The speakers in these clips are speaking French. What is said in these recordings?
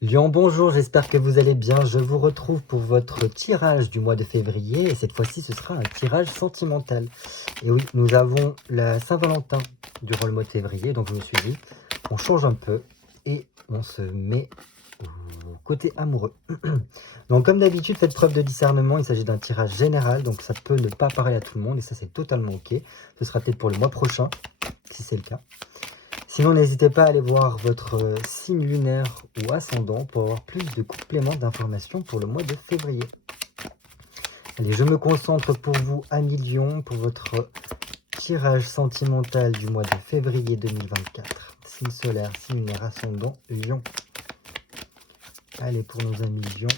Lion, bonjour, j'espère que vous allez bien. Je vous retrouve pour votre tirage du mois de février et cette fois-ci ce sera un tirage sentimental. Et oui, nous avons la Saint-Valentin durant le mois de février, donc je me suis dit, on change un peu et on se met au côté amoureux. Donc comme d'habitude, faites preuve de discernement, il s'agit d'un tirage général, donc ça peut ne pas parler à tout le monde et ça c'est totalement ok. Ce sera peut-être pour le mois prochain, si c'est le cas. Sinon, n'hésitez pas à aller voir votre signe lunaire ou ascendant pour avoir plus de compléments d'informations pour le mois de février. Allez, je me concentre pour vous, amis Lion, pour votre tirage sentimental du mois de février 2024. Signe solaire, signe lunaire, ascendant, Lion. Allez, pour nos amis Lion,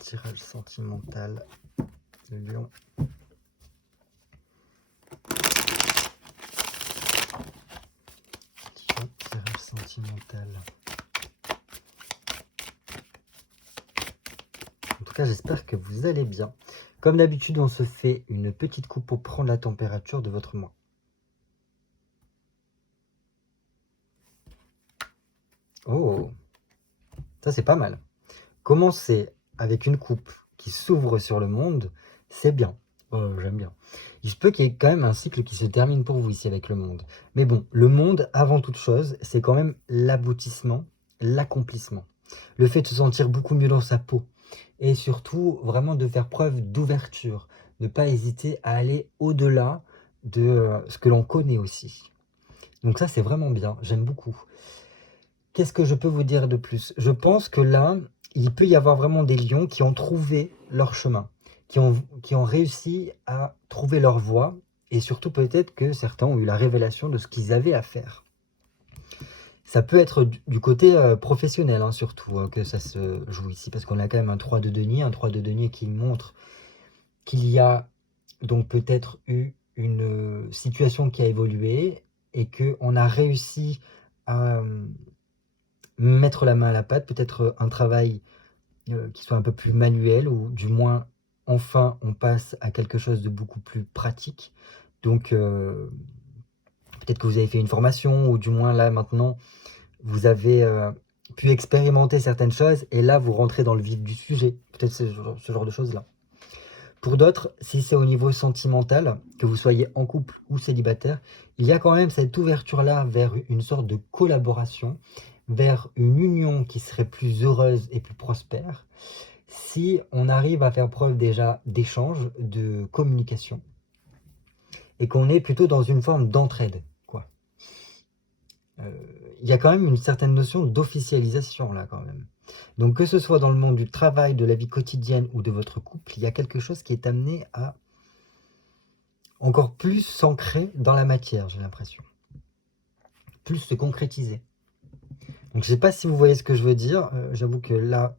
tirage sentimental de Lion. Tirage sentimental. En tout cas, j'espère que vous allez bien. Comme d'habitude, on se fait une petite coupe pour prendre la température de votre mois. Oh, ça c'est pas mal. Commencer avec une coupe qui s'ouvre sur le monde, c'est bien. Oh, j'aime bien. Il se peut qu'il y ait quand même un cycle qui se termine pour vous ici avec le monde. Mais bon, le monde, avant toute chose, c'est quand même l'aboutissement, l'accomplissement. Le fait de se sentir beaucoup mieux dans sa peau. Et surtout, vraiment de faire preuve d'ouverture. Ne pas hésiter à aller au-delà de ce que l'on connaît aussi. Donc ça, c'est vraiment bien. J'aime beaucoup. Qu'est-ce que je peux vous dire de plus? Je pense que là, il peut y avoir vraiment des lions qui ont trouvé leur chemin, qui ont réussi à trouver leur voie, et surtout peut-être que certains ont eu la révélation de ce qu'ils avaient à faire. Ça peut être du côté professionnel, hein, surtout, que ça se joue ici, parce qu'on a quand même un 3 de denier, qui montre qu'il y a donc peut-être eu une situation qui a évolué, et qu'on a réussi à mettre la main à la pâte, peut-être un travail qui soit un peu plus manuel, ou du moins, enfin, on passe à quelque chose de beaucoup plus pratique. Donc, peut-être que vous avez fait une formation, ou du moins, là, maintenant, vous avez pu expérimenter certaines choses, et là, vous rentrez dans le vif du sujet. Peut-être ce genre de choses-là. Pour d'autres, si c'est au niveau sentimental, que vous soyez en couple ou célibataire, il y a quand même cette ouverture-là vers une sorte de collaboration, vers une union qui serait plus heureuse et plus prospère, si on arrive à faire preuve déjà d'échange, de communication, et qu'on est plutôt dans une forme d'entraide, quoi. Il y a quand même une certaine notion d'officialisation, là, quand même. Donc, que ce soit dans le monde du travail, de la vie quotidienne ou de votre couple, il y a quelque chose qui est amené à encore plus s'ancrer dans la matière, j'ai l'impression. Plus se concrétiser. Donc, je sais pas si vous voyez ce que je veux dire. J'avoue que là,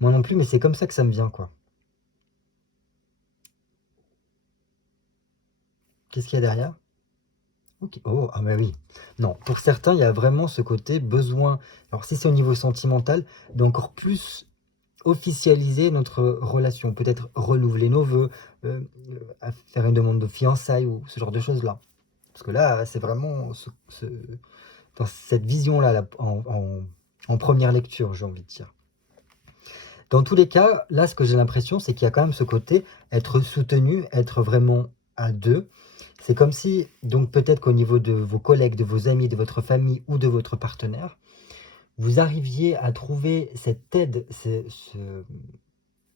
moi non plus, mais c'est comme ça que ça me vient, quoi. Qu'est-ce qu'il y a derrière? Ok. Oh, ah bah oui. Non, pour certains, il y a vraiment ce côté besoin. Alors, si c'est au niveau sentimental, d'encore plus officialiser notre relation. Peut-être renouveler nos vœux, à faire une demande de fiançailles ou ce genre de choses-là. Parce que là, c'est vraiment dans cette vision-là, là, en première lecture, j'ai envie de dire. Dans tous les cas, là, ce que j'ai l'impression, c'est qu'il y a quand même ce côté être soutenu, être vraiment à deux. C'est comme si, donc peut-être qu'au niveau de vos collègues, de vos amis, de votre famille ou de votre partenaire, vous arriviez à trouver cette aide,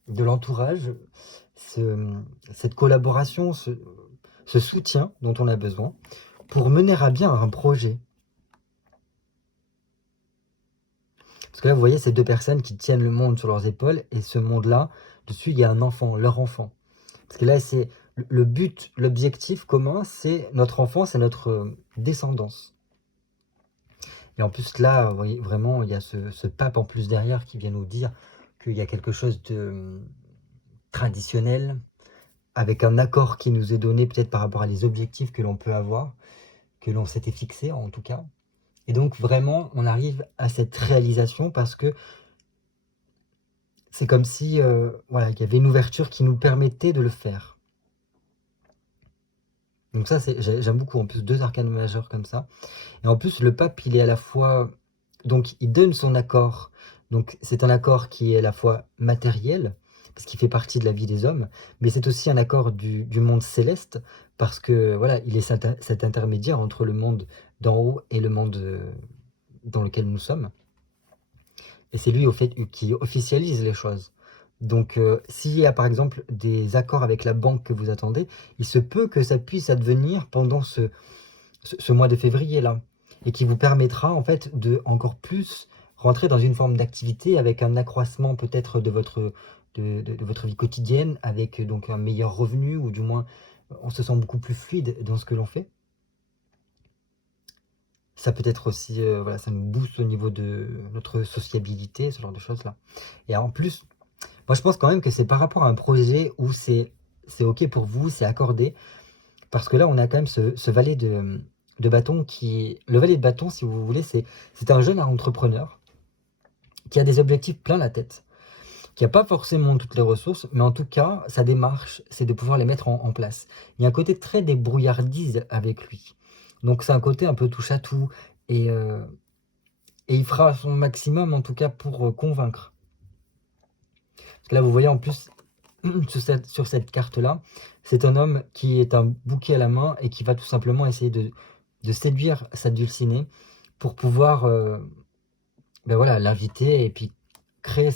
de l'entourage, cette collaboration, ce soutien dont on a besoin pour mener à bien un projet. Parce que là, vous voyez ces deux personnes qui tiennent le monde sur leurs épaules, et ce monde-là, dessus, il y a un enfant, leur enfant. Parce que là, c'est le but, l'objectif commun, c'est notre enfant, c'est notre descendance. Et en plus, là, vous voyez, vraiment, il y a ce pape en plus derrière qui vient nous dire qu'il y a quelque chose de traditionnel, avec un accord qui nous est donné peut-être par rapport à les objectifs que l'on peut avoir, que l'on s'était fixé en tout cas. Et donc vraiment, on arrive à cette réalisation parce que c'est comme si voilà, il y avait une ouverture qui nous permettait de le faire. Donc ça, j'aime beaucoup. En plus, deux arcanes majeures comme ça. Et en plus, le pape, il est à la fois... Donc, il donne son accord Donc c'est un accord qui est à la fois matériel, parce qu'il fait partie de la vie des hommes, mais c'est aussi un accord du monde céleste, parce que voilà, il est cet intermédiaire entre le monde d'en haut et le monde dans lequel nous sommes. Et c'est lui au fait qui officialise les choses. Donc s'il y a par exemple des accords avec la banque que vous attendez, il se peut que ça puisse advenir pendant ce mois de février-là, et qui vous permettra en fait de encore plus rentrer dans une forme d'activité avec un accroissement peut-être de votre vie quotidienne, avec donc un meilleur revenu, ou du moins on se sent beaucoup plus fluide dans ce que l'on fait. Ça peut être aussi, voilà, ça nous booste au niveau de notre sociabilité, ce genre de choses-là. Et en plus, moi je pense quand même que c'est par rapport à un projet où c'est ok pour vous, c'est accordé, parce que là, on a quand même ce valet de bâton qui... Le valet de bâton, si vous voulez, c'est un jeune entrepreneur qui a des objectifs plein la tête, qui n'a pas forcément toutes les ressources, mais en tout cas, sa démarche, c'est de pouvoir les mettre en place. Il y a un côté très débrouillardise avec lui. Donc c'est un côté un peu touche à tout, et, euh, et il fera son maximum, en tout cas, pour convaincre. Parce que là, vous voyez, en plus, sur cette carte-là, c'est un homme qui est un bouquet à la main et qui va tout simplement essayer de séduire sa dulcinée pour pouvoir ben voilà, l'inviter et puis créer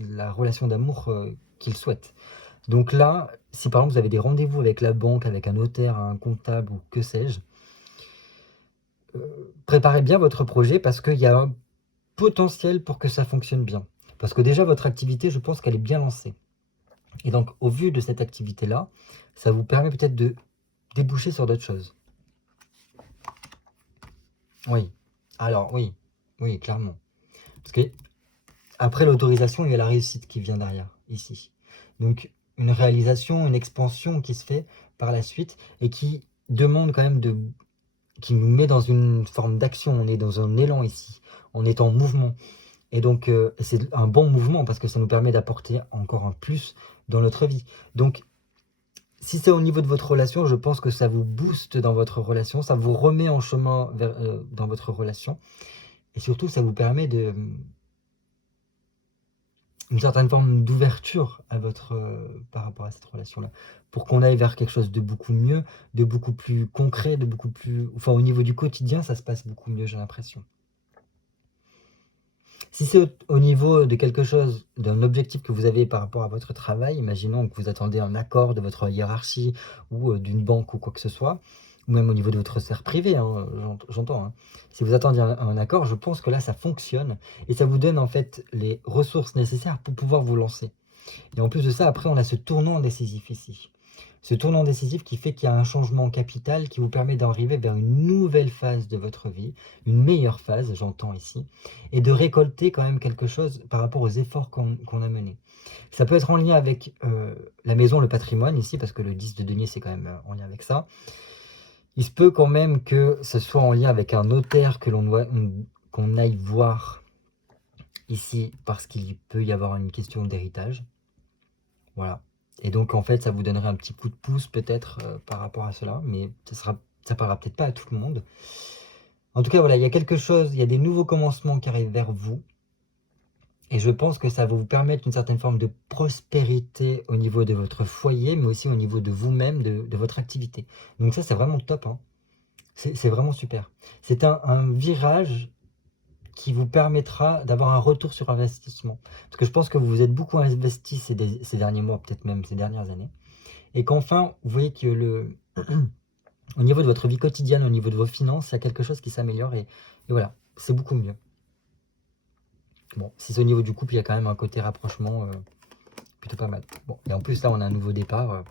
la relation d'amour qu'il souhaite. Donc là, si par exemple vous avez des rendez-vous avec la banque, avec un notaire, un comptable ou que sais-je, préparez bien votre projet, parce qu'il y a un potentiel pour que ça fonctionne bien. Parce que déjà, votre activité, je pense qu'elle est bien lancée. Et donc, au vu de cette activité-là, ça vous permet peut-être de déboucher sur d'autres choses. Oui. Alors, oui. Oui, clairement. Parce que après l'autorisation, il y a la réussite qui vient derrière, ici. Donc, une réalisation, une expansion qui se fait par la suite et qui demande quand même qui nous met dans une forme d'action. On est dans un élan ici. On est en mouvement. Et donc, c'est un bon mouvement parce que ça nous permet d'apporter encore un plus dans notre vie. Donc, si c'est au niveau de votre relation, je pense que ça vous booste dans votre relation, ça vous remet en chemin dans votre relation. Et surtout, ça vous permet une certaine forme d'ouverture par rapport à cette relation-là, pour qu'on aille vers quelque chose de beaucoup mieux, de beaucoup plus concret, de beaucoup plus... Enfin, au niveau du quotidien, ça se passe beaucoup mieux, j'ai l'impression. Si c'est au niveau de quelque chose, d'un objectif que vous avez par rapport à votre travail, imaginons que vous attendez un accord de votre hiérarchie ou d'une banque ou quoi que ce soit, ou même au niveau de votre sphère privée, hein, j'entends. Hein. Si vous attendiez un accord, je pense que là, ça fonctionne et ça vous donne en fait les ressources nécessaires pour pouvoir vous lancer. Et en plus de ça, après, on a ce tournant décisif ici. Ce tournant décisif qui fait qu'il y a un changement capital qui vous permet d'arriver vers une nouvelle phase de votre vie, une meilleure phase, j'entends ici, et de récolter quand même quelque chose par rapport aux efforts qu'on a menés. Ça peut être en lien avec la maison, le patrimoine ici, parce que le 10 de denier, c'est quand même en lien avec ça. Il se peut quand même que ce soit en lien avec un notaire qu'on aille voir ici, parce qu'il peut y avoir une question d'héritage. Voilà. Et donc, en fait, ça vous donnerait un petit coup de pouce peut-être par rapport à cela, mais ça parlera peut-être pas à tout le monde. En tout cas, voilà, il y a quelque chose, il y a des nouveaux commencements qui arrivent vers vous. Et je pense que ça va vous permettre une certaine forme de prospérité au niveau de votre foyer, mais aussi au niveau de vous-même, de votre activité. Donc ça, c'est vraiment top. Hein. C'est vraiment super. C'est un virage qui vous permettra d'avoir un retour sur investissement. Parce que je pense que vous vous êtes beaucoup investi ces derniers mois, peut-être même ces dernières années. Et qu'enfin, vous voyez que au niveau de votre vie quotidienne, au niveau de vos finances, il y a quelque chose qui s'améliore et voilà, c'est beaucoup mieux. Bon, si c'est au niveau du couple, il y a quand même un côté rapprochement plutôt pas mal. Bon, et en plus là, on a un nouveau départ.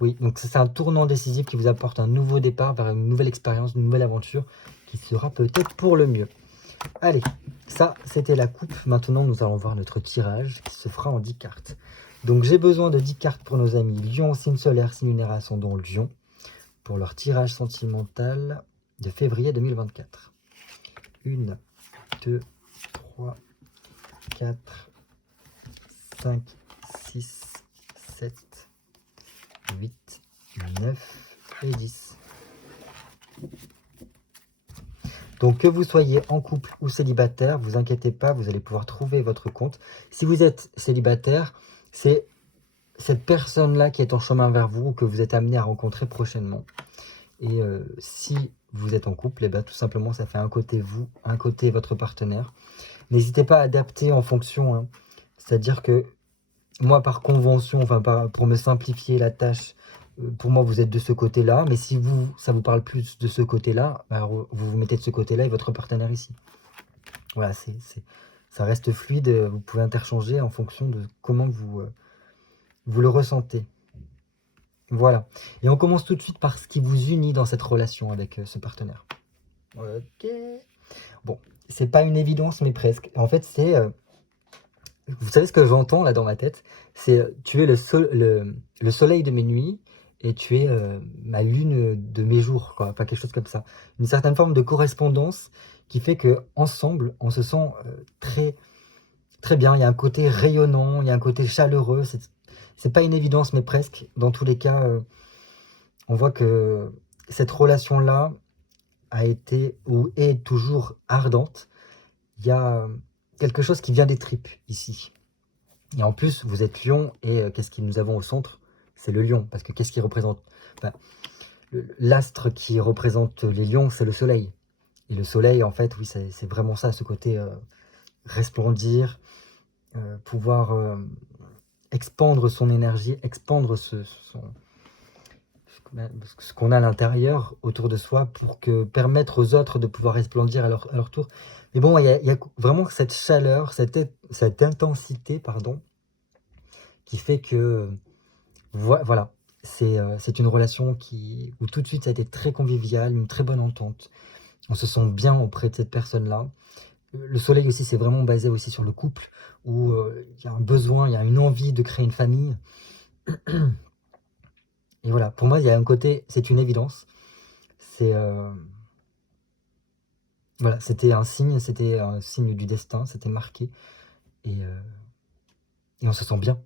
Oui, donc c'est un tournant décisif qui vous apporte un nouveau départ vers une nouvelle expérience, une nouvelle aventure qui sera peut-être pour le mieux. Allez, ça, c'était la coupe. Maintenant, nous allons voir notre tirage qui se fera en 10 cartes. Donc, j'ai besoin de 10 cartes pour nos amis Lion, signe solaire, signe lunaire, ascendant Lion, pour leur tirage sentimental de février 2024. 1, 2, 3, 4, 5, 6, 7, 8, 9 et 10. Donc que vous soyez en couple ou célibataire, vous inquiétez pas, vous allez pouvoir trouver votre compte. Si vous êtes célibataire, c'est cette personne-là qui est en chemin vers vous ou que vous êtes amené à rencontrer prochainement. Et si vous êtes en couple, et bien tout simplement ça fait un côté vous, un côté votre partenaire. N'hésitez pas à adapter en fonction, hein. C'est-à-dire que moi par convention, enfin pour me simplifier la tâche, pour moi vous êtes de ce côté-là, mais si ça vous parle plus de ce côté-là, alors vous vous mettez de ce côté-là et votre partenaire ici. Voilà, ça reste fluide, vous pouvez interchanger en fonction de comment vous le ressentez. Voilà. Et on commence tout de suite par ce qui vous unit dans cette relation avec ce partenaire. Ok. Bon, c'est pas une évidence, mais presque. En fait, c'est... vous savez ce que j'entends là dans ma tête? C'est tu es le soleil de mes nuits et tu es ma lune de mes jours, quoi. Enfin, quelque chose comme ça. Une certaine forme de correspondance qui fait que ensemble, on se sent très, très bien. Il y a un côté rayonnant, il y a un côté chaleureux. C'est pas une évidence, mais presque. Dans tous les cas, on voit que cette relation-là a été ou est toujours ardente. Il y a quelque chose qui vient des tripes ici. Et en plus, vous êtes lion, et qu'est-ce que nous avons au centre? C'est le lion, parce que qu'est-ce qui représente? Enfin, l'astre qui représente les lions, c'est le soleil. Et le soleil, en fait, oui, c'est vraiment ça, ce côté resplendir, pouvoir expandre son énergie, expandre ce qu'on a à l'intérieur, autour de soi, pour permettre aux autres de pouvoir resplendir à leur tour. Mais bon, il y a vraiment cette chaleur, cette intensité, pardon, qui fait que, voilà, c'est une relation où tout de suite ça a été très convivial, une très bonne entente. On se sent bien auprès de cette personne-là. Le soleil aussi, c'est vraiment basé aussi sur le couple, où il y a un besoin, il y a une envie de créer une famille. Et voilà, pour moi, il y a un côté, c'est une évidence. Voilà, c'était un signe du destin, c'était marqué. Et on se sent bien.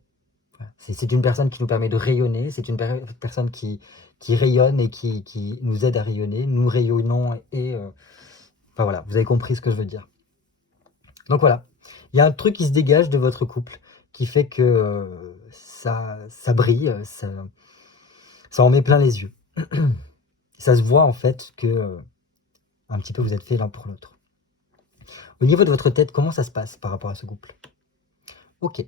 Voilà. C'est une personne qui nous permet de rayonner, c'est une personne qui rayonne et qui nous aide à rayonner. Nous rayonnons et... enfin voilà, vous avez compris ce que je veux dire. Donc voilà, il y a un truc qui se dégage de votre couple qui fait que ça brille, ça en met plein les yeux. Ça se voit en fait que un petit peu vous êtes fait l'un pour l'autre. Au niveau de votre tête, comment ça se passe par rapport à ce couple? Ok,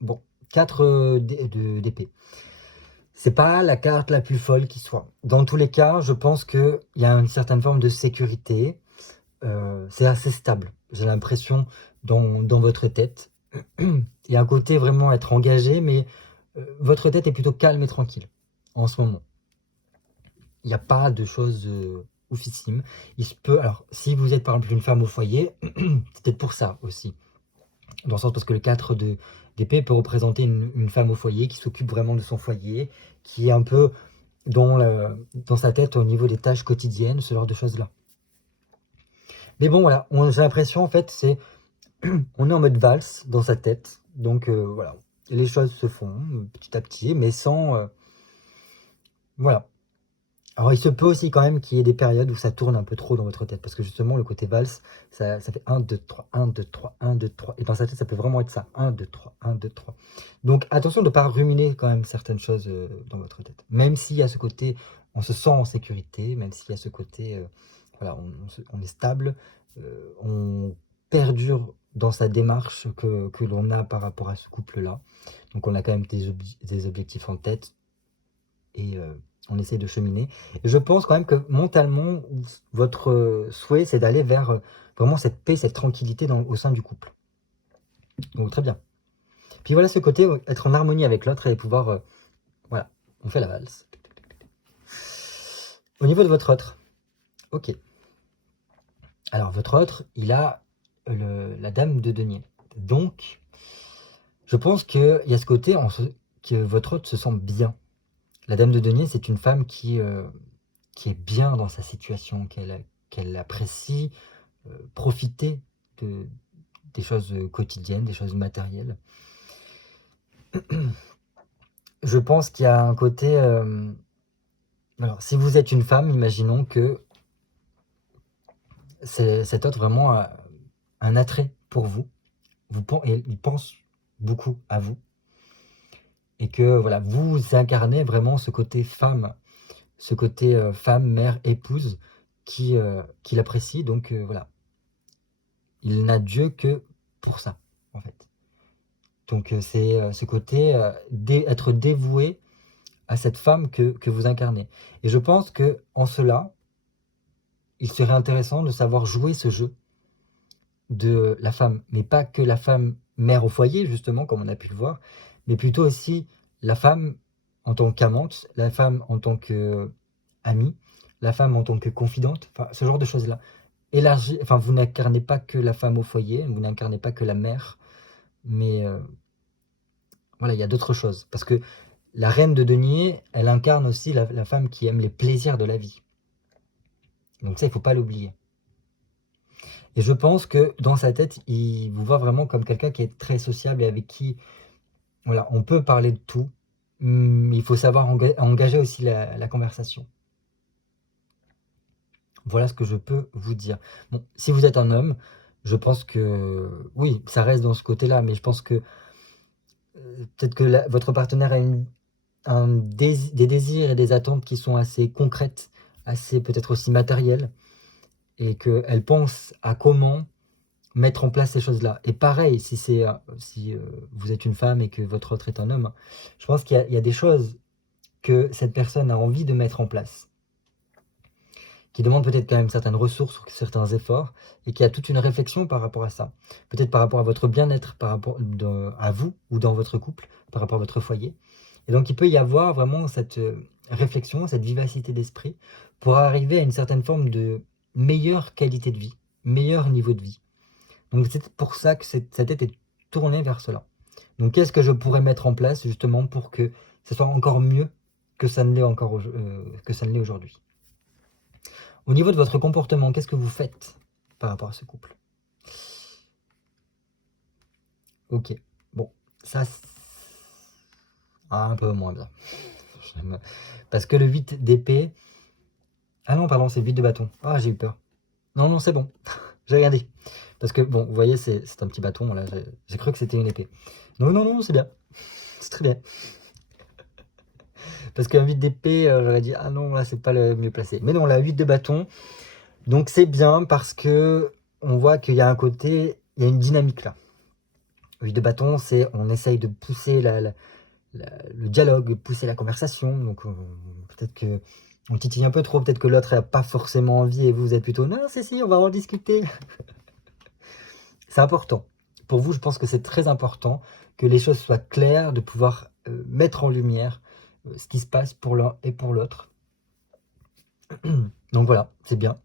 bon, 4 d'épée. C'est pas la carte la plus folle qui soit. Dans tous les cas, je pense qu'il y a une certaine forme de sécurité. C'est assez stable. J'ai l'impression dans votre tête. Il y a un côté vraiment être engagé, mais votre tête est plutôt calme et tranquille en ce moment. Il n'y a pas de choses oufissimes. Il se peut, alors si vous êtes par exemple une femme au foyer, c'est peut-être pour ça aussi. Dans le sens parce que le 4 d'épée peut représenter une femme au foyer qui s'occupe vraiment de son foyer, qui est un peu dans sa tête au niveau des tâches quotidiennes, ce genre de choses-là. Mais bon, voilà, j'ai l'impression, en fait, on est en mode valse dans sa tête. Donc, voilà, les choses se font petit à petit, mais sans... voilà. Alors, il se peut aussi quand même qu'il y ait des périodes où ça tourne un peu trop dans votre tête, parce que justement, le côté valse, ça fait 1, 2, 3, 1, 2, 3, 1, 2, 3. Et dans sa tête, ça peut vraiment être ça. 1, 2, 3, 1, 2, 3. Donc, attention de ne pas ruminer quand même certaines choses dans votre tête. Même s'il y a ce côté, on se sent en sécurité, même s'il y a ce côté, voilà, on est stable, on perdure dans sa démarche que l'on a par rapport à ce couple-là. Donc, on a quand même des objectifs en tête et on essaie de cheminer. Et je pense quand même que mentalement, votre souhait, c'est d'aller vers vraiment cette paix, cette tranquillité au sein du couple. Donc très bien. Puis voilà ce côté, être en harmonie avec l'autre et pouvoir... voilà, on fait la valse. Au niveau de votre autre, ok. Alors votre autre, il a la dame de denier. Donc, je pense qu'il y a ce côté que votre autre se sent bien. La dame de denier, c'est une femme qui est bien dans sa situation, qu'elle apprécie, profiter des choses quotidiennes, des choses matérielles. Je pense qu'il y a un côté... alors, si vous êtes une femme, imaginons que cet autre vraiment a un attrait pour vous, et il pense beaucoup à vous, et que voilà, vous incarnez vraiment ce côté femme, femme, mère, épouse, qui l'apprécie. Donc voilà, il n'a Dieu que pour ça, en fait. Donc c'est ce côté être dévoué à cette femme que vous incarnez. Et je pense que en cela, il serait intéressant de savoir jouer ce jeu de la femme, mais pas que la femme mère au foyer, justement, comme on a pu le voir, mais plutôt aussi la femme en tant qu'amante, la femme en tant qu'amie, la femme en tant que confidente, enfin, ce genre de choses-là. Élargi, enfin, vous n'incarnez pas que la femme au foyer, vous n'incarnez pas que la mère, mais voilà, il y a d'autres choses. Parce que la reine de denier, elle incarne aussi la femme qui aime les plaisirs de la vie. Donc ça, il ne faut pas l'oublier. Et je pense que dans sa tête, il vous voit vraiment comme quelqu'un qui est très sociable et avec qui, voilà, on peut parler de tout, mais il faut savoir engager aussi la conversation. Voilà ce que je peux vous dire. Bon, si vous êtes un homme, je pense que oui, ça reste dans ce côté-là, mais je pense que peut-être que votre partenaire a des désirs et des attentes qui sont assez concrètes, assez peut-être aussi matérielles, et qu'elle pense à comment mettre en place ces choses-là. Et pareil, si vous êtes une femme et que votre autre est un homme, je pense qu'il y a des choses que cette personne a envie de mettre en place, qui demandent peut-être quand même certaines ressources, certains efforts, et qui a toute une réflexion par rapport à ça. Peut-être par rapport à votre bien-être, par rapport à vous ou dans votre couple, par rapport à votre foyer. Et donc il peut y avoir vraiment cette réflexion, cette vivacité d'esprit, pour arriver à une certaine forme de meilleure qualité de vie, meilleur niveau de vie. Donc c'est pour ça que sa tête est tournée vers cela. Donc qu'est-ce que je pourrais mettre en place justement pour que ce soit encore mieux que ça ne l'est aujourd'hui. Au niveau de votre comportement, qu'est-ce que vous faites par rapport à ce couple? Ok, bon, ça un peu moins bien. Parce que le 8 d'épée... Ah non, pardon, c'est le 8 de bâton. Ah, j'ai eu peur. Non, non, c'est bon. J'ai rien dit. Parce que, bon, vous voyez, c'est un petit bâton, là. J'ai cru que c'était une épée. Non, non, non, c'est bien. C'est très bien. Parce qu'un 8 d'épée, j'aurais dit, ah non, là, c'est pas le mieux placé. Mais non, la 8 de bâton, donc c'est bien parce que on voit qu'il y a un côté, il y a une dynamique là. Le 8 de bâton, c'est on essaye de pousser le dialogue, pousser la conversation. Donc peut-être que on titille un peu trop, peut-être que l'autre n'a pas forcément envie et vous êtes plutôt, non, si, on va en discuter. C'est important. Pour vous, je pense que c'est très important que les choses soient claires, de pouvoir mettre en lumière ce qui se passe pour l'un et pour l'autre. Donc voilà, c'est bien.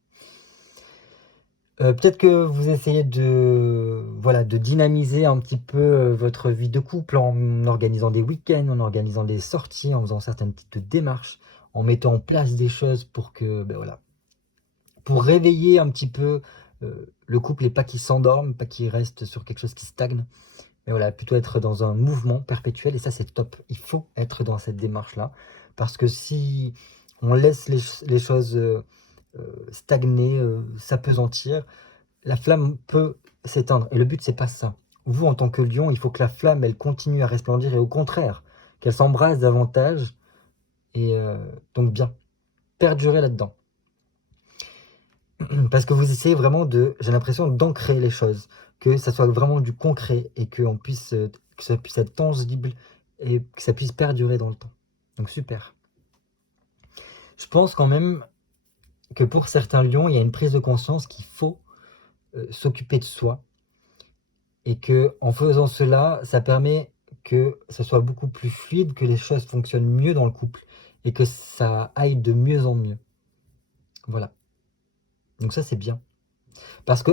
Peut-être que vous essayez de dynamiser un petit peu votre vie de couple en organisant des week-ends, en organisant des sorties, en faisant certaines petites démarches, en mettant en place des choses pour que, pour réveiller un petit peu le couple et pas qu'il s'endorme, pas qu'il reste sur quelque chose qui stagne. Mais voilà, plutôt être dans un mouvement perpétuel, et ça c'est top. Il faut être dans cette démarche-là, parce que si on laisse les choses stagner, s'apesantir, la flamme peut s'éteindre. Et le but, c'est pas ça. Vous, en tant que lion, il faut que la flamme, elle continue à resplendir, et au contraire, qu'elle s'embrase davantage, et donc bien, perdurer là-dedans. Parce que vous essayez vraiment j'ai l'impression, d'ancrer les choses, que ça soit vraiment du concret, et que ça puisse être tangible, et que ça puisse perdurer dans le temps. Donc super. Je pense quand même que pour certains lions, il y a une prise de conscience qu'il faut s'occuper de soi, et que en faisant cela, ça permet que ça soit beaucoup plus fluide, que les choses fonctionnent mieux dans le couple, et que ça aille de mieux en mieux. Voilà. Donc ça, c'est bien. Parce que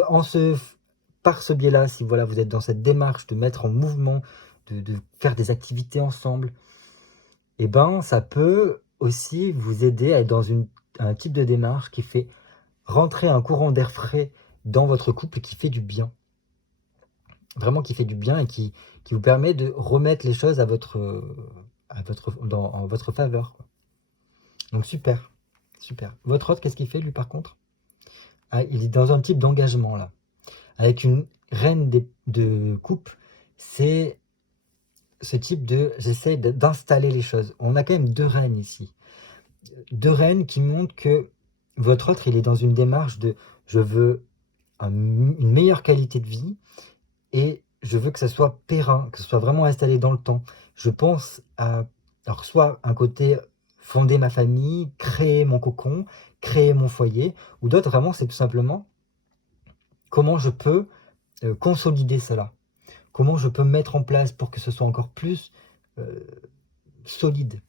par ce biais-là, si voilà, vous êtes dans cette démarche de mettre en mouvement, de faire des activités ensemble, et ça peut aussi vous aider à être dans un type de démarche qui fait rentrer un courant d'air frais dans votre couple, qui fait du bien. Vraiment qui fait du bien, et qui vous permet de remettre les choses en votre faveur, quoi. Donc super, super. Votre autre, qu'est-ce qu'il fait lui par contre? il est dans un type d'engagement là. Avec une reine de coupe, c'est ce type de j'essaie d'installer les choses. On a quand même 2 reines ici. 2 reines qui montrent que votre autre, il est dans une démarche de je veux une meilleure qualité de vie et je veux que ça soit périn, que ce soit vraiment installé dans le temps. Je pense à alors soit un côté fonder ma famille, créer mon cocon, créer mon foyer, ou d'autres vraiment c'est tout simplement comment je peux consolider cela. Comment je peux mettre en place pour que ce soit encore plus solide.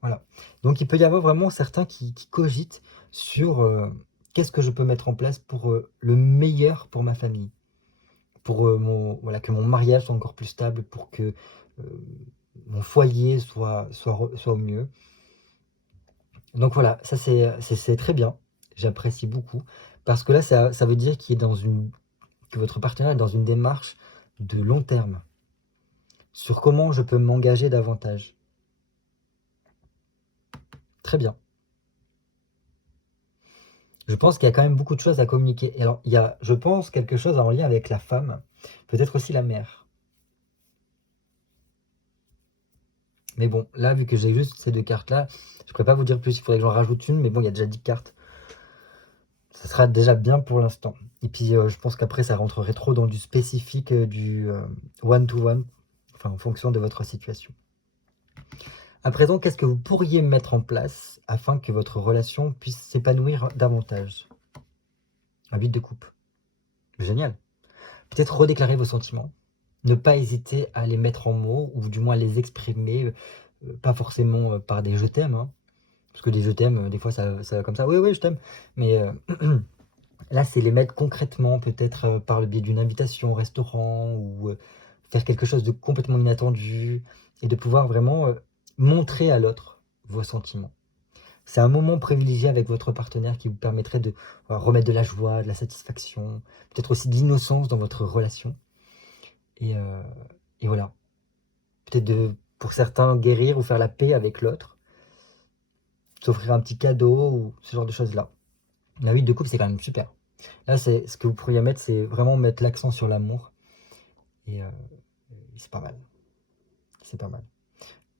Voilà. Donc il peut y avoir vraiment certains qui cogitent sur qu'est-ce que je peux mettre en place pour le meilleur pour ma famille. Pour voilà, que mon mariage soit encore plus stable, pour que mon foyer soit au mieux. Donc voilà, ça c'est très bien. J'apprécie beaucoup. Parce que là, ça veut dire que votre partenaire est dans une démarche de long terme. Sur comment je peux m'engager davantage. Très bien. Je pense qu'il y a quand même beaucoup de choses à communiquer. Et alors, il y a, je pense, quelque chose en lien avec la femme, peut-être aussi la mère. Mais bon, là, vu que j'ai juste ces 2 cartes-là, je ne pourrais pas vous dire plus, il faudrait que j'en rajoute une, mais bon, il y a déjà 10 cartes. Ça sera déjà bien pour l'instant. Et puis, je pense qu'après, ça rentrerait trop dans du spécifique, du one-to-one, enfin, en fonction de votre situation. À présent, qu'est-ce que vous pourriez mettre en place afin que votre relation puisse s'épanouir davantage? Un 8 de coupe. Génial. Peut-être redéclarer vos sentiments. Ne pas hésiter à les mettre en mots, ou du moins les exprimer, pas forcément par des je t'aime, hein, parce que des je t'aime, des fois ça va comme ça, oui, oui, je t'aime, mais là c'est les mettre concrètement, peut-être par le biais d'une invitation au restaurant, ou faire quelque chose de complètement inattendu, et de pouvoir vraiment montrer à l'autre vos sentiments. C'est un moment privilégié avec votre partenaire qui vous permettrait de remettre de la joie, de la satisfaction, peut-être aussi de l'innocence dans votre relation. Et, et voilà. Peut-être pour certains, guérir ou faire la paix avec l'autre. S'offrir un petit cadeau ou ce genre de choses-là. La 8 de coupe, c'est quand même super. Là, ce que vous pourriez mettre, c'est vraiment mettre l'accent sur l'amour. Et c'est pas mal. C'est pas mal.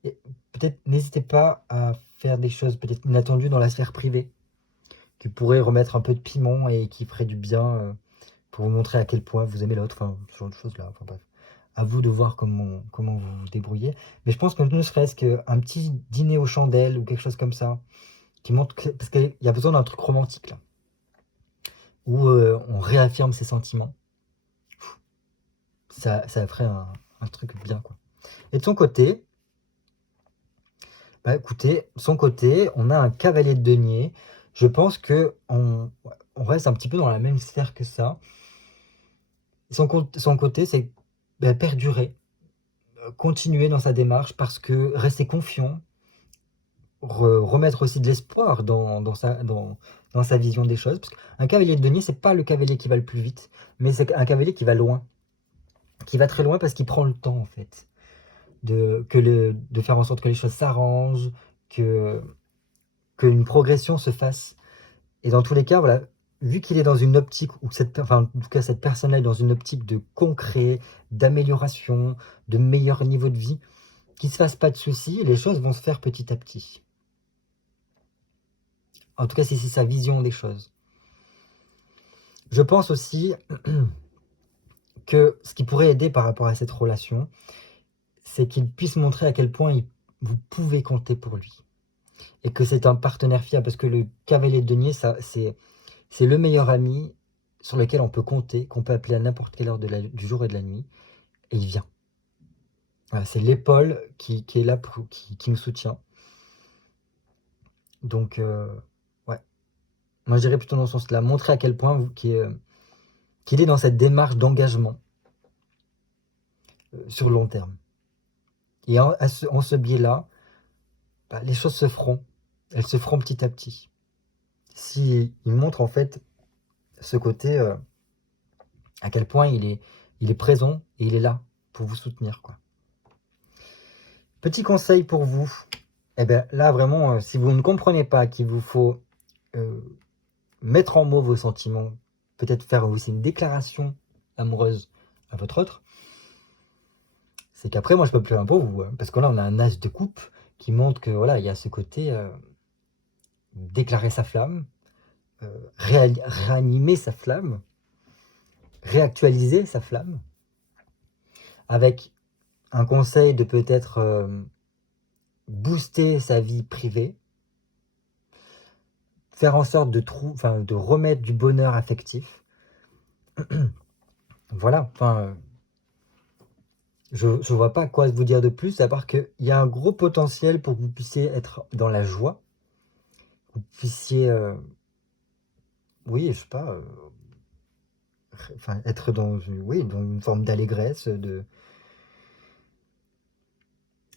Et peut-être n'hésitez pas à faire des choses peut-être inattendues dans la sphère privée, qui pourraient remettre un peu de piment et qui ferait du bien pour vous montrer à quel point vous aimez l'autre. Enfin, ce genre de choses-là. Enfin bref. À vous de voir comment vous vous débrouillez. Mais je pense que ne serait-ce qu'un petit dîner aux chandelles ou quelque chose comme ça, qui montre parce qu'il y a besoin d'un truc romantique là, où on réaffirme ses sentiments. Ça ferait un truc bien, quoi. Et de son côté, bah écoutez, de son côté, on a un cavalier de denier. Je pense que on reste un petit peu dans la même sphère que ça. Son côté, c'est perdurer, continuer dans sa démarche, parce que rester confiant, remettre aussi de l'espoir dans sa vision des choses. Parce qu'un cavalier de denier, c'est pas le cavalier qui va le plus vite, mais c'est un cavalier qui va loin, qui va très loin parce qu'il prend le temps en fait de faire en sorte que les choses s'arrangent, que qu'une progression se fasse. Et dans tous les cas, voilà, vu qu'il est dans une optique, ou enfin, en tout cas cette personne-là est dans une optique de concret, d'amélioration, de meilleur niveau de vie, qu'il ne se fasse pas de soucis, les choses vont se faire petit à petit. En tout cas, c'est sa vision des choses. Je pense aussi que ce qui pourrait aider par rapport à cette relation, c'est qu'il puisse montrer à quel point vous pouvez compter pour lui. Et que c'est un partenaire fiable, parce que le cavalier de denier, c'est le meilleur ami sur lequel on peut compter, qu'on peut appeler à n'importe quelle heure du jour et de la nuit, et il vient. Voilà, c'est l'épaule qui est là, qui nous soutient. Donc, ouais. Moi, je dirais plutôt dans ce sens-là. Montrer à quel point qu'il est dans cette démarche d'engagement sur le long terme. Et en ce biais-là, bah, les choses se feront. Elles se feront petit à petit. Si il montre en fait ce côté, à quel point il est présent et il est là pour vous soutenir, quoi. Petit conseil pour vous. Eh ben là vraiment, si vous ne comprenez pas qu'il vous faut mettre en mots vos sentiments, peut-être faire aussi une déclaration amoureuse à votre autre, c'est qu'après, moi, je peux plus rien pour vous. Hein, parce que là, on a un as de coupe qui montre que voilà, il y a ce côté déclarer sa flamme, réanimer sa flamme, réactualiser sa flamme, avec un conseil de peut-être booster sa vie privée, faire en sorte de remettre du bonheur affectif. Voilà, je vois pas quoi vous dire de plus, à part qu'il y a un gros potentiel pour que vous puissiez être dans la joie, que vous puissiez, oui, je sais pas, être dans une forme d'allégresse,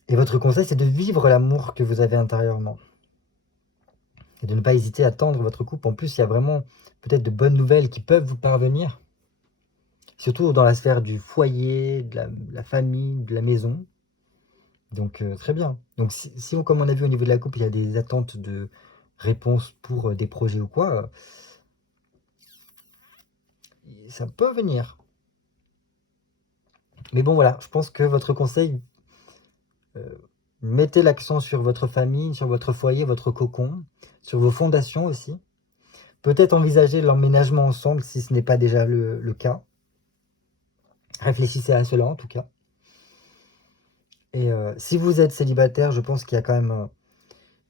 et votre conseil, c'est de vivre l'amour que vous avez intérieurement. Et de ne pas hésiter à tendre votre couple. En plus, il y a vraiment peut-être de bonnes nouvelles qui peuvent vous parvenir. Surtout dans la sphère du foyer, de la famille, de la maison. Donc, très bien. Donc, si comme on a vu au niveau de la couple, il y a des attentes de réponses pour des projets ou quoi, ça peut venir. Mais bon, voilà, je pense que votre conseil, mettez l'accent sur votre famille, sur votre foyer, votre cocon, sur vos fondations aussi. Peut-être envisager l'emménagement ensemble si ce n'est pas déjà le cas. Réfléchissez à cela en tout cas. Et si vous êtes célibataire, je pense qu'il y a quand même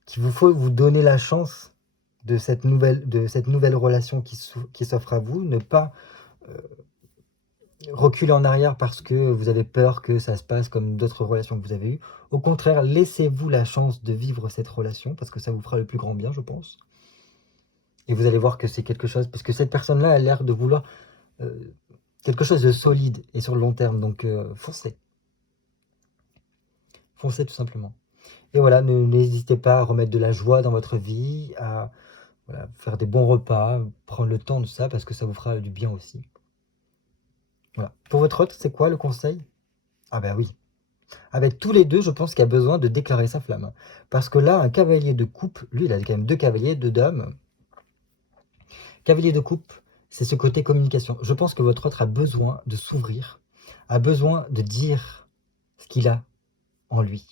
qu'il vous faut vous donner la chance de cette nouvelle relation qui s'offre à vous. Ne pas reculer en arrière parce que vous avez peur que ça se passe comme d'autres relations que vous avez eues. Au contraire, laissez-vous la chance de vivre cette relation parce que ça vous fera le plus grand bien, je pense. Et vous allez voir que c'est quelque chose, parce que cette personne-là a l'air de vouloir quelque chose de solide et sur le long terme. Donc foncez. Foncez tout simplement. Et voilà, n'hésitez pas à remettre de la joie dans votre vie, à voilà, faire des bons repas, prendre le temps de ça parce que ça vous fera du bien aussi. Voilà. Pour votre autre, c'est quoi le conseil? Ah ben oui. Avec tous les deux, je pense qu'il y a besoin de déclarer sa flamme. Parce que là, un cavalier de coupe, lui, il a quand même 2 cavaliers, 2 dames. Cavalier de coupe, c'est ce côté communication. Je pense que votre autre a besoin de s'ouvrir, a besoin de dire ce qu'il a en lui.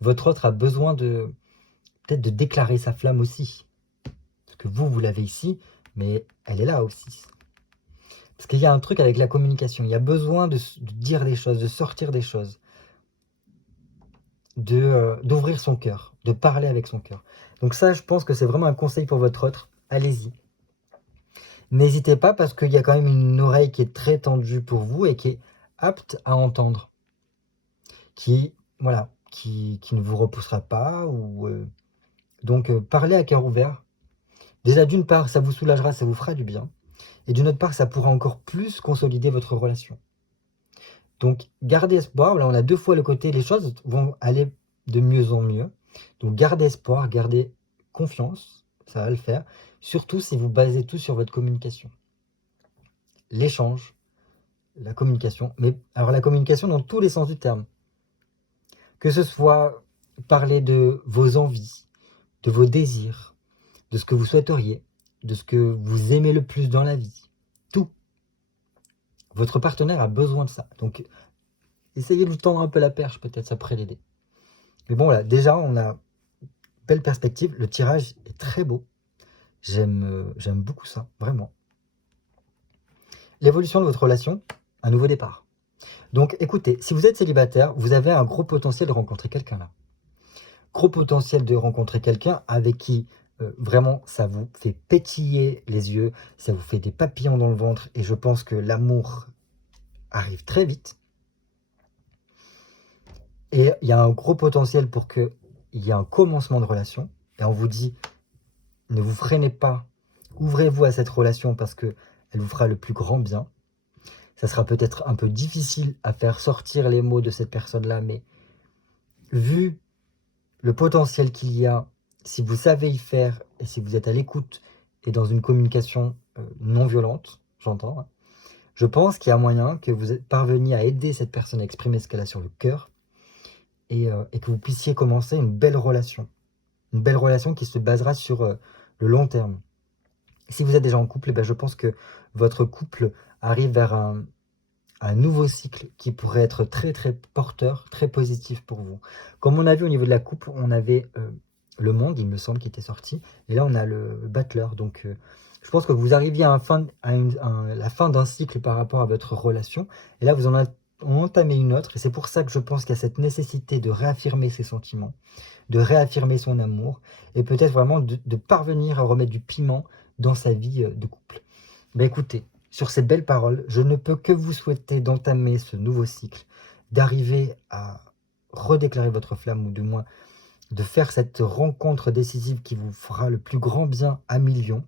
Votre autre a besoin peut-être de déclarer sa flamme aussi. Parce que vous l'avez ici, mais elle est là aussi. Parce qu'il y a un truc avec la communication. Il y a besoin de dire des choses, de sortir des choses, d'ouvrir son cœur, de parler avec son cœur. Donc ça, je pense que c'est vraiment un conseil pour votre autre. Allez-y. N'hésitez pas parce qu'il y a quand même une oreille qui est très tendue pour vous et qui est apte à entendre. Voilà, qui ne vous repoussera pas. Donc, parlez à cœur ouvert. Déjà, d'une part, ça vous soulagera, ça vous fera du bien. Et d'une autre part, ça pourra encore plus consolider votre relation. Donc, gardez espoir. Là, on a 2 fois le côté, les choses vont aller de mieux en mieux. Donc, gardez espoir, gardez confiance, ça va le faire. Surtout si vous basez tout sur votre communication. L'échange, la communication. Mais alors, la communication dans tous les sens du terme. Que ce soit parler de vos envies, de vos désirs, de ce que vous souhaiteriez, de ce que vous aimez le plus dans la vie. Tout. Votre partenaire a besoin de ça. Donc, essayez de lui tendre un peu la perche, peut-être, ça pourrait l'aider. Mais bon, voilà, déjà, on a belle perspective. Le tirage est très beau. J'aime beaucoup ça, vraiment. L'évolution de votre relation, un nouveau départ. Donc, écoutez, si vous êtes célibataire, vous avez un gros potentiel de rencontrer quelqu'un là. Gros potentiel de rencontrer quelqu'un avec qui vraiment ça vous fait pétiller les yeux, ça vous fait des papillons dans le ventre et je pense que l'amour arrive très vite. Et il y a un gros potentiel pour qu'il y ait un commencement de relation. Et on vous dit, ne vous freinez pas, ouvrez-vous à cette relation parce qu'elle vous fera le plus grand bien. Ça sera peut-être un peu difficile à faire sortir les mots de cette personne-là, mais vu le potentiel qu'il y a, si vous savez y faire et si vous êtes à l'écoute et dans une communication non violente, j'entends, hein, je pense qu'il y a moyen que vous parveniez à aider cette personne à exprimer ce qu'elle a sur le cœur et que vous puissiez commencer une belle relation qui se basera sur le long terme. Si vous êtes déjà en couple, eh ben, je pense que votre couple arrive vers un nouveau cycle qui pourrait être très très porteur, très positif pour vous. Comme on a vu au niveau de la coupe, on avait le monde, il me semble, qui était sorti, et là on a le battleur. Donc je pense que vous arriviez à la fin d'un cycle par rapport à votre relation, et là vous en entamez une autre, et c'est pour ça que je pense qu'il y a cette nécessité de réaffirmer ses sentiments, de réaffirmer son amour, et peut-être vraiment de parvenir à remettre du piment dans sa vie de couple. Ben écoutez, sur ces belles paroles, je ne peux que vous souhaiter d'entamer ce nouveau cycle, d'arriver à redéclarer votre flamme, ou du moins de faire cette rencontre décisive qui vous fera le plus grand bien à millions.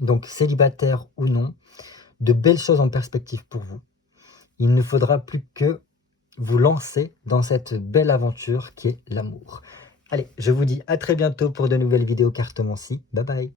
Donc célibataire ou non, de belles choses en perspective pour vous. Il ne faudra plus que vous lancer dans cette belle aventure qui est l'amour. Allez, je vous dis à très bientôt pour de nouvelles vidéos cartomancie. Bye bye.